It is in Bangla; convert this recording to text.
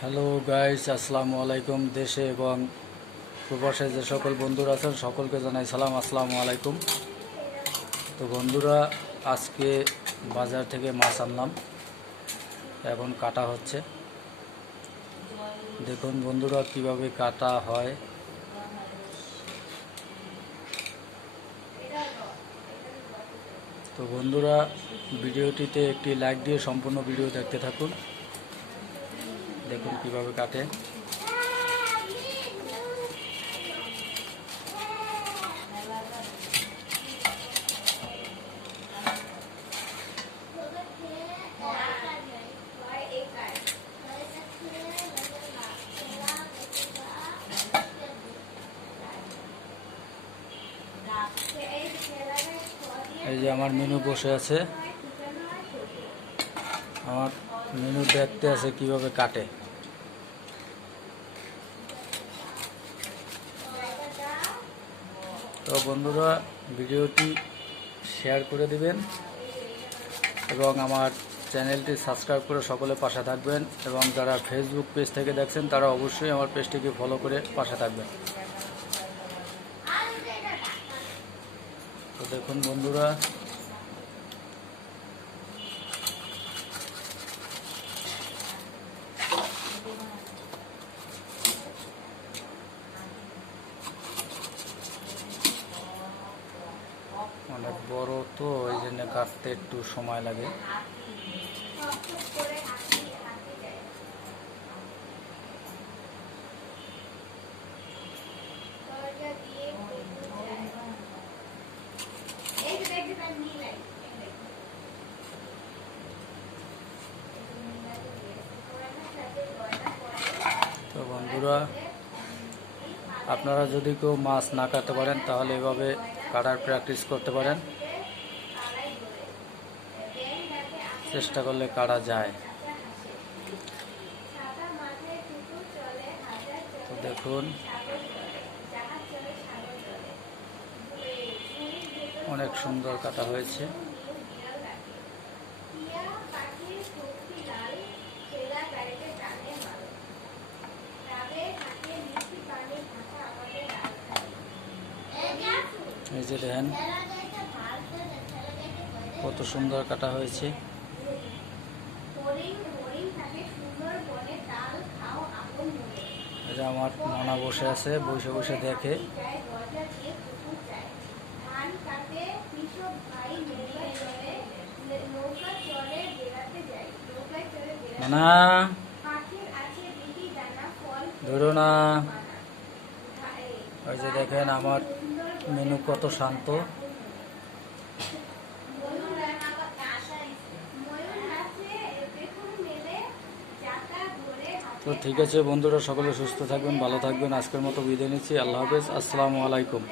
হ্যালো গাইস, আসসালামু আলাইকুম। দেশে এবং প্রবাসে যে সকল বন্ধুরা আছেন সকলকে জানাই সালাম, আসসালামু আলাইকুম। তো বন্ধুরা, আজকে বাজার থেকে মাছ আনলাম, এখন কাটা হচ্ছে। দেখুন বন্ধুরা কিভাবে কাটা হয়। তো বন্ধুরা, ভিডিওটিতে একটি লাইক দিয়ে সম্পূর্ণ ভিডিও দেখতে থাকুন। দেখুন কিভাবে কাটে। এই যে আমার মেনু বসে আছে, আমার মেনু দেখতে আছে কিভাবে কাটে। তো বন্ধুরা, ভিডিওটি শেয়ার করে দিবেন এবং আমার চ্যানেলটি সাবস্ক্রাইব করে সকলে পাশে থাকবেন, এবং যারা ফেসবুক পেজ থেকে দেখছেন তারা অবশ্যই আমার পেজটিকে ফলো করে পাশে থাকবেন। তো দেখুন বন্ধুরা, অনেক বড় তো এই জন্য কাটতে একটু সময় লাগে। তো বন্ধুরা, আপনারা যদি কেউ মাছ না কাটতে পারেন তাহলে এভাবে কাটার প্র্যাকটিস করতে পারেন, চেষ্টা করলে কাটা যায়। তো দেখুন অনেক সুন্দর কাটা হয়েছে। এই যে দেখেন কত সুন্দর কাটা হয়েছে। এটা আমার নানা বসে আছে, বসে বসে দেখে। নানা ধরো না। ওই যে দেখেন আমার মেনু কত শান্ত। তো ঠিক আছে বন্ধুরা, সকলে সুস্থ থাকবেন, ভালো থাকবেন। আজকের মতো বিদায় নিচ্ছি। আল্লাহ হাফেজ, আসসালামু আলাইকুম।